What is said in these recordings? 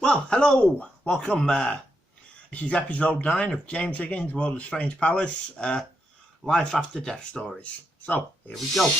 Well, hello, welcome. This is episode 9 of James Higgins' World of Strange Powers, Life After Death Stories. So, here we go.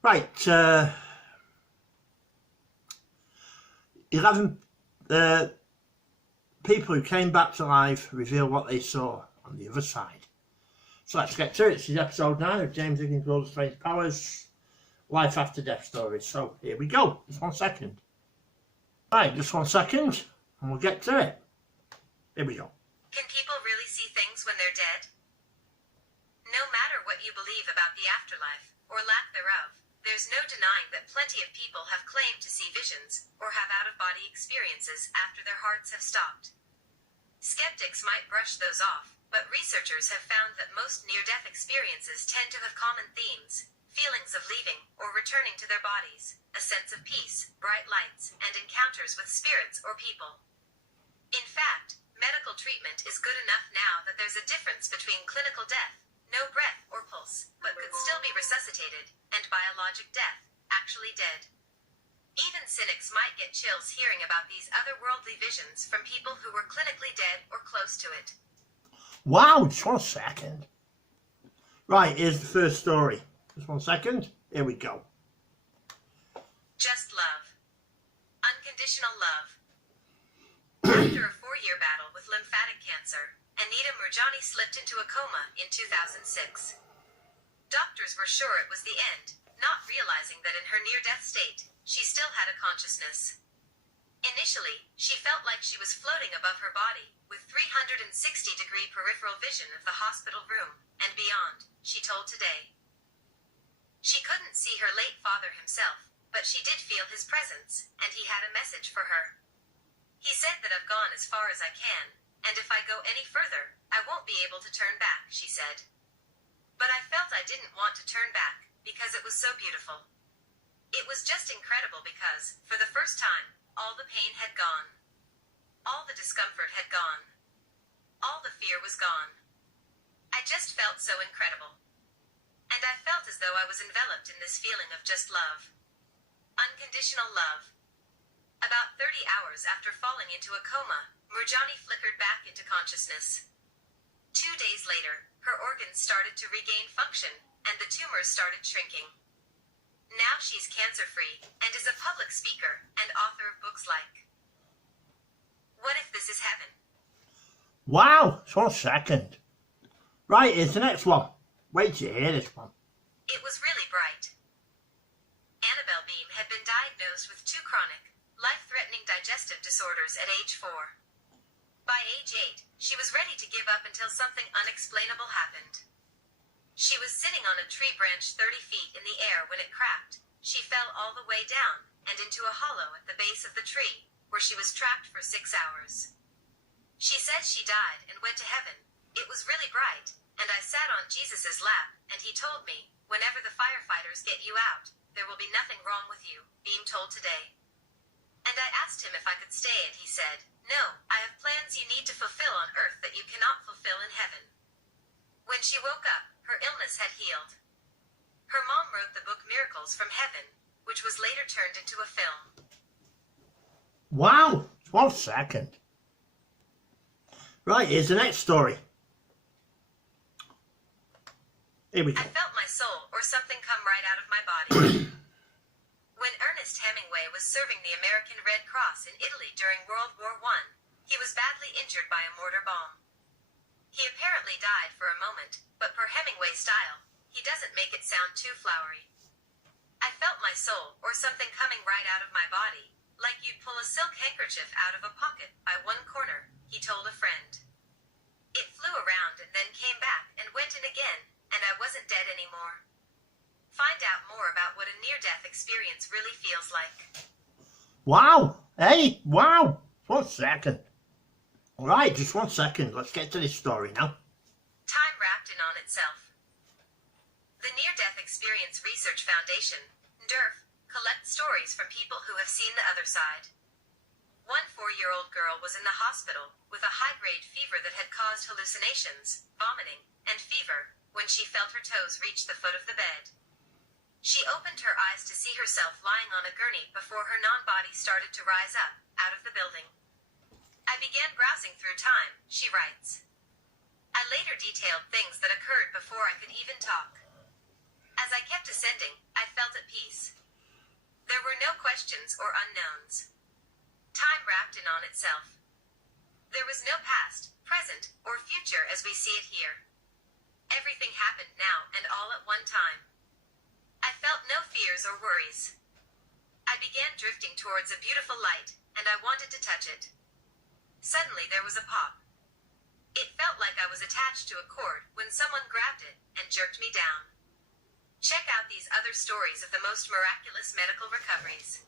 Right, 11 people who came back to life reveal what they saw on the other side. So let's get to it. This is episode 9 of James Higgins' World of Strange Powers, Life After Death Stories. So here we go. Just 1 second. Right, just 1 second and we'll get to it. Here we go. Can people really see things when they're dead? No matter what you believe about the afterlife, or lack thereof, there's no denying that plenty of people have claimed to see visions, or have out-of-body experiences after their hearts have stopped. Skeptics might brush those off, but researchers have found that most near-death experiences tend to have common themes: feelings of leaving or returning to their bodies, a sense of peace, bright lights, and encounters with spirits or people. In fact, medical treatment is good enough now that there's a difference between clinical death, no breath or pulse, but could still be resuscitated, and biologic death, actually dead. Even cynics might get chills hearing about these otherworldly visions from people who were clinically dead or close to it. Wow, just 1 second. Right, here's the first story. Just 1 second. Here we go. Just love. Unconditional love. After a 4-year battle with lymphatic cancer, Anita Murjani slipped into a coma in 2006. Doctors were sure it was the end, not realizing that in her near-death state, she still had a consciousness. Initially, she felt like she was floating above her body, with 360-degree peripheral vision of the hospital room, and beyond, she told Today. She couldn't see her late father himself, but she did feel his presence, and he had a message for her. He said that I've gone as far as I can, and if I go any further, I won't be able to turn back, she said. But I felt I didn't want to turn back, because it was so beautiful. It was just incredible because, for the first time, all the pain had gone. All the discomfort had gone. All the fear was gone. I just felt so incredible. And I felt as though I was enveloped in this feeling of just love. Unconditional love. About 30 hours after falling into a coma, Murjani flickered back into consciousness. 2 days later, her organs started to regain function, and the tumors started shrinking. Now she's cancer-free, and is a public speaker, and author of books like What If This Is Heaven? Wow, just 1 second. Right, here's the next one. Wait till you hear this one. It was really bright. Annabelle Beam had been diagnosed with 2 chronic, life-threatening digestive disorders at age 4. By age 8, she was ready to give up until something unexplainable happened. She was sitting on a tree branch 30 feet in the air when it cracked. She fell all the way down, and into a hollow at the base of the tree, where she was trapped for 6 hours. She said she died and went to heaven. It was really bright. And I sat on Jesus' lap, and he told me, whenever the firefighters get you out, there will be nothing wrong with you, Beam told Today. And I asked him if I could stay, and he said, no, I have plans you need to fulfill on earth that you cannot fulfill in heaven. When she woke up, her illness had healed. Her mom wrote the book Miracles from Heaven, which was later turned into a film. Wow, just 1 second. Right, here's the next story. Here we go. I felt my soul or something come right out of my body. When Ernest Hemingway was serving the American Red Cross in Italy during World War I, he was badly injured by a mortar bomb. He apparently died for a moment, but per Hemingway style, he doesn't make it sound too flowery. I felt my soul, or something coming right out of my body, like you'd pull a silk handkerchief out of a pocket by one corner, he told a friend. It flew around and then came back and went in again, and I wasn't dead anymore. Find out more about what a near-death experience really feels like. Wow! Hey, wow! 1 second. Alright, just 1 second. Let's get to this story now. Time wrapped in on itself. The Near-Death Experience Research Foundation, NDERF, collects stories from people who have seen the other side. One 4-year-old girl was in the hospital with a high-grade fever that had caused hallucinations, vomiting, and fever when she felt her toes reach the foot of the bed. She opened her eyes to see herself lying on a gurney before her non-body started to rise up, out of the building. I began browsing through time, she writes. I later detailed things that occurred before I could even talk. As I kept ascending, I felt at peace. There were no questions or unknowns. Time wrapped in on itself. There was no past, present, or future as we see it here. Everything happened now and all at one time. I felt no fears or worries. I began drifting towards a beautiful light, and I wanted to touch it. Suddenly there was a pop. It felt like I was attached to a cord when someone grabbed it and jerked me down. Check out these other stories of the most miraculous medical recoveries.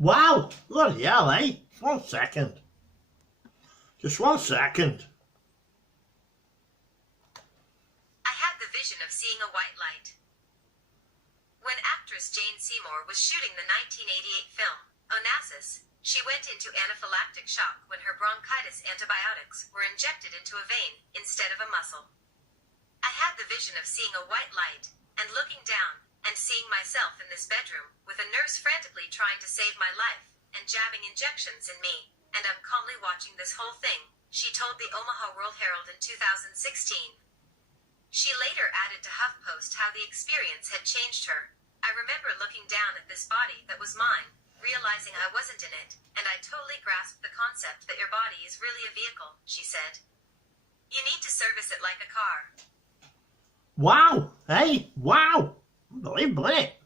Wow! Bloody hell, eh? 1 second. Just 1 second. I had the vision of seeing a white light. When actress Jane Seymour was shooting the 1988 film, Onassis, she went into anaphylactic shock when her bronchitis antibiotics were injected into a vein instead of a muscle. I had the vision of seeing a white light, and looking down, and seeing myself in this bedroom, with a nurse frantically trying to save my life, and jabbing injections in me, and I'm calmly watching this whole thing, she told the Omaha World-Herald in 2016. She later added to HuffPost how the experience had changed her. I remember looking down at this body that was mine, realizing I wasn't in it, and I totally grasped the concept that your body is really a vehicle, she said. You need to service it like a car. Wow! Hey, wow! Unbelievable, isn't it?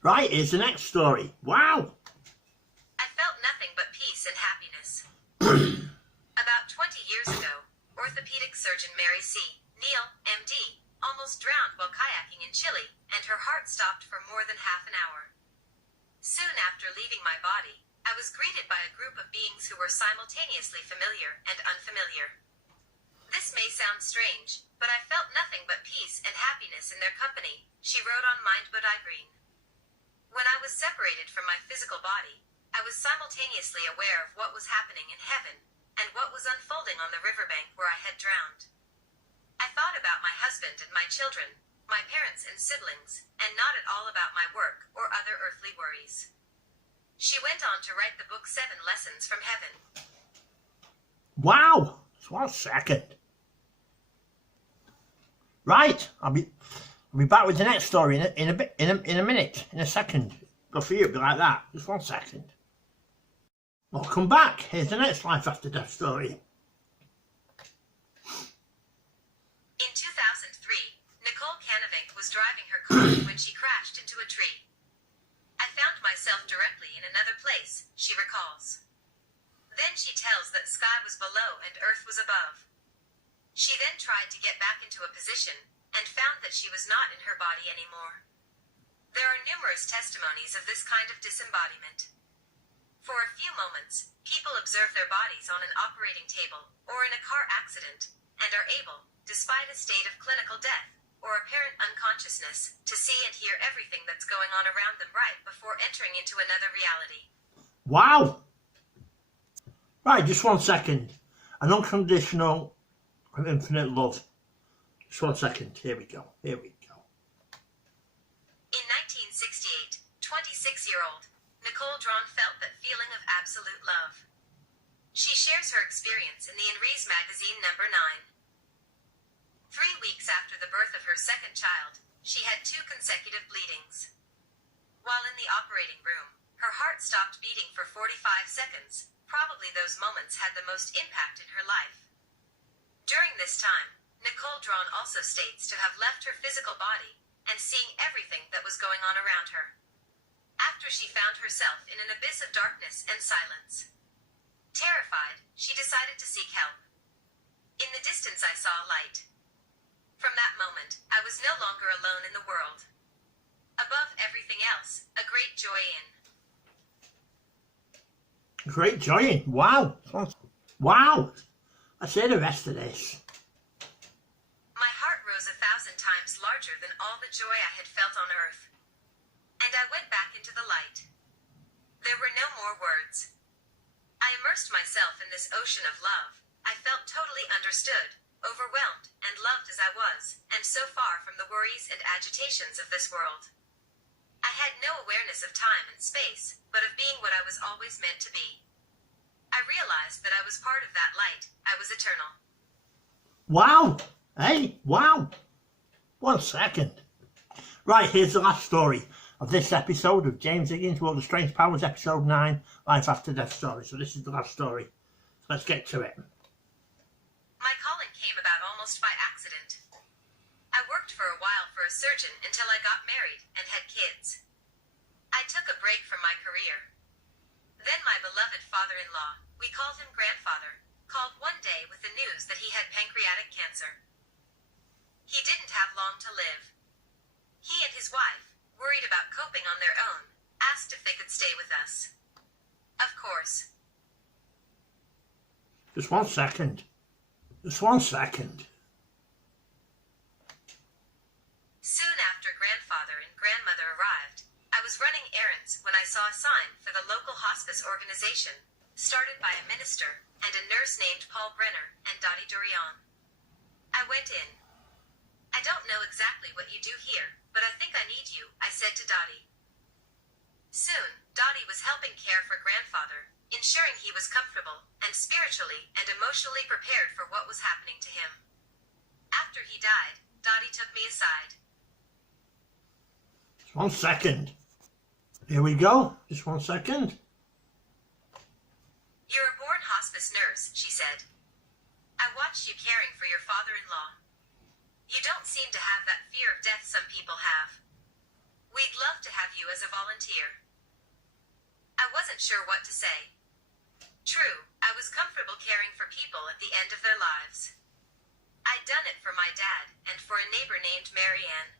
Right, here's the next story. Wow! I felt nothing but peace and happiness. About 20 years ago, orthopedic surgeon Mary C. Neal, MD, almost drowned while kayaking in Chile, and her heart stopped for more than half an hour. Soon after leaving my body, I was greeted by a group of beings who were simultaneously familiar and unfamiliar. This may sound strange, but I felt nothing but peace and happiness in their company, she wrote on Mindbody Green. When I was separated from my physical body, I was simultaneously aware of what was happening in heaven, and what was unfolding on the riverbank where I had drowned. I thought about my husband and my children, my parents and siblings, and not at all about my work or other earthly worries. She went on to write the book 7 Lessons from Heaven. Wow! Just 1 second. Right, I'll be back with the next story in a minute, in a second. Go for you, it'll be like that. Just 1 second. Welcome back. Here's the next life after death story. In 2003, Nicole Canavink was driving her car when she crashed into a tree. I found myself directly in another place, she recalls. Then she tells that sky was below and earth was above. She then tried to get back into a position, and found that she was not in her body anymore. There are numerous testimonies of this kind of disembodiment. For a few moments, people observe their bodies on an operating table, or in a car accident, and are able, despite a state of clinical death, or apparent unconsciousness, to see and hear everything that's going on around them right before entering into another reality. Wow! Right, just 1 second. An unconditional and infinite love. Just 1 second. Here we go. Here we go. In 1968, 26-year-old Nicole Drawn felt that feeling of absolute love. She shares her experience in the Enrise magazine number 9. 3 weeks after the birth of her second child, she had 2 consecutive bleedings. While in the operating room, her heart stopped beating for 45 seconds. Probably those moments had the most impact in her life. During this time, Nicole Drawn also states to have left her physical body and seeing everything that was going on around her. After she found herself in an abyss of darkness and silence. Terrified, she decided to seek help. In the distance I saw a light. From that moment, I was no longer alone in the world. Above everything else, a great joy in. Great joy in. Wow. Wow. Let's hear the rest of this. My heart rose 1,000 times larger than all the joy I had felt on earth. And I went back into the light. There were no more words. I immersed myself in this ocean of love. I felt totally understood, overwhelmed, and loved as I was, and so far from the worries and agitations of this world. I had no awareness of time and space, but of being what I was always meant to be. I realized that I was part of that light. I was eternal. Wow. Hey, wow. 1 second. Right, here's the last story of this episode of James Higgins' World of Strange Powers, episode 9, Life After Death story. So this is the last story. Let's get to it. My calling came about almost by accident. I worked for a while for a surgeon until I got married and had kids. I took a break from my career. Then my beloved father-in-law, we called him grandfather, called one day with the news that he had pancreatic cancer. He didn't have long to live. He and his wife, worried about coping on their own, asked if they could stay with us. Of course. Just 1 second. Just 1 second. Soon after grandfather and grandmother arrived, I was running errands when I saw a sign for the local hospice organization, started by a minister and a nurse named Paul Brenner and Dottie Dorian. I went in. I don't know exactly what you do here, but I think I need you, I said to Dottie. Soon, Dottie was helping care for grandfather, ensuring he was comfortable and spiritually and emotionally prepared for what was happening to him. After he died, Dottie took me aside. Just 1 second. Here we go. Just 1 second. You're a born hospice nurse, she said. I watched you caring for your father-in-law. You don't seem to have that fear of death some people have. We'd love to have you as a volunteer. I wasn't sure what to say. True, I was comfortable caring for people at the end of their lives. I'd done it for my dad and for a neighbor named Mary Ann.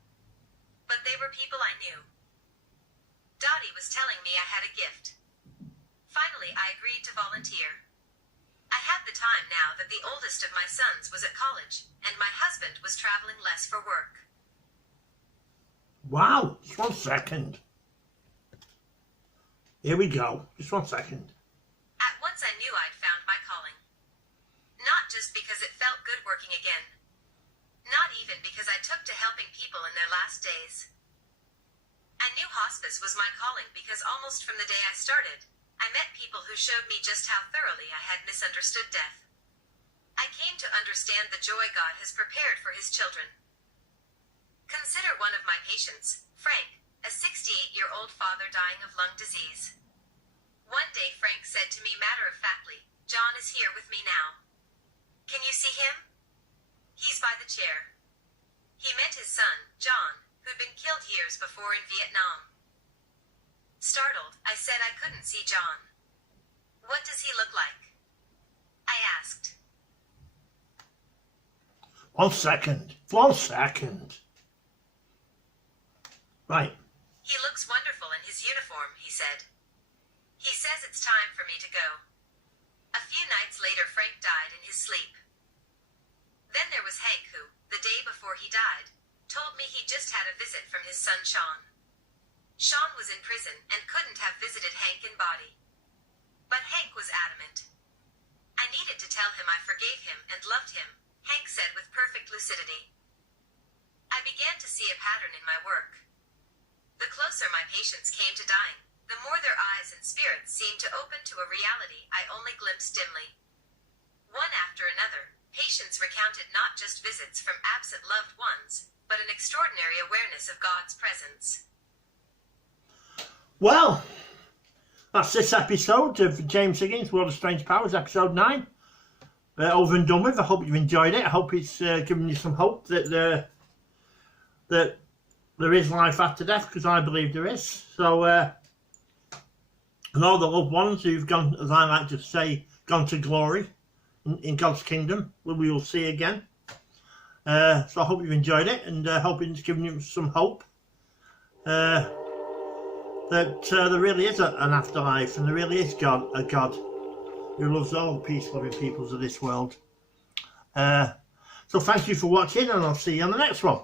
But they were people I knew. Dottie was telling me I had a gift. Finally, I agreed to volunteer. I had the time now that the oldest of my sons was at college, and my husband was traveling less for work. Wow. Just 1 second. Here we go. Just 1 second. At once I knew I'd found my calling. Not just because it felt good working again. Not even because I took to helping people in their last days. I knew hospice was my calling because almost from the day I started, I met people who showed me just how thoroughly I had misunderstood death. I came to understand the joy God has prepared for his children. Consider one of my patients, Frank, a 68-year-old father dying of lung disease. One day Frank said to me matter-of-factly, "John is here with me now. Can you see him? He's by the chair." He meant his son, John, who'd been killed years before in Vietnam. Startled, I said I couldn't see John. "What does he look like?" I asked. 1 second. 1 second. Right. "He looks wonderful in his uniform," he said. "He says it's time for me to go." A few nights later Frank died in his sleep. Then there was Hank who, the day before he died, told me he just had a visit from his son Sean. Sean was in prison and couldn't have visited Hank in body. But Hank was adamant. "I needed to tell him I forgave him and loved him," Hank said with perfect lucidity. I began to see a pattern in my work. The closer my patients came to dying, the more their eyes and spirits seemed to open to a reality I only glimpsed dimly. One after another, patients recounted not just visits from absent loved ones, but an extraordinary awareness of God's presence. Well, that's this episode of James Higgins, World of Strange Powers, episode 9. Over and done with. I hope you've enjoyed it. I hope it's given you some hope that that there is life after death, because I believe there is. So, and all the loved ones who've gone, as I like to say, gone to glory in God's kingdom, we will see again. So I hope you've enjoyed it, and hope it's given you some hope that there really is an afterlife, and there really is a God who loves all the peace-loving peoples of this world. So thank you for watching, and I'll see you on the next one.